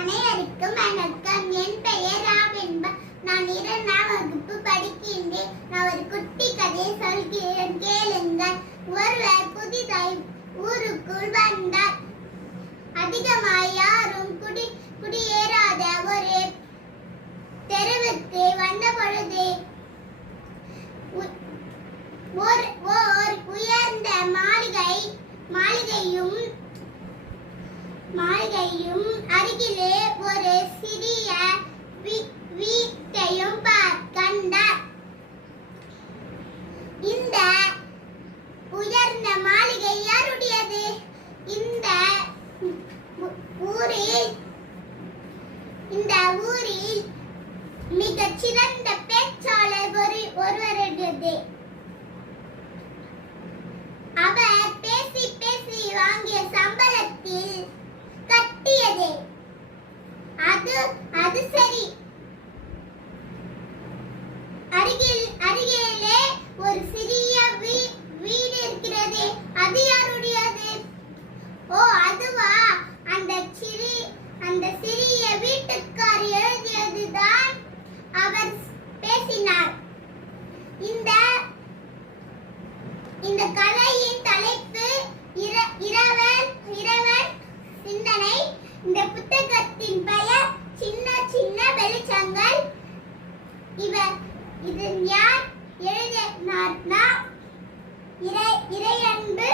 அனைவருக்கும் வணக்கம். என் பெயர் ராவென்பா. நான் 2ஆம் வகுப்பு படிக்கின்றேன். நான் ஒரு குட்டி கதையை சொல்கிறேன், கேளுங்கள். ஒருவர் புதிதாய் ஊருக்குள் வந்தார். அதிகமாய் யாரும் குடியேறாத ஒரு தெருவுக்கு வந்த பொழுது ஓர் உயர்ந்த மாளிகையும் அருகிலே ஒரு சிறிய வீட்டையும் கண்டார். இந்த உயர்ந்த மாளிகை யாருடையது? இந்த ஊரில் மிகச் சிறந்த பேச்சாளர் ஒருவருடையது. அவர் பேசி பேசி வாங்கிய சம்பளத்தில் கட்டியது. அது சரி. அருகிலே ஒரு சிறிய வீடு இருக்கிறது. அது யாருடையது? ஓ, அதுவா? அந்த சிறிய வீட்டுக்கார் எழுதியதுதான் அவர் பேசினார். இந்த கதையின் தலைப்பு இரவல் சிந்தனை. இந்த புத்தகத்தின் பெயர் சின்ன சின்ன வெளிச்சங்கள். இது யார் எழுதினார்னா இறையன்பு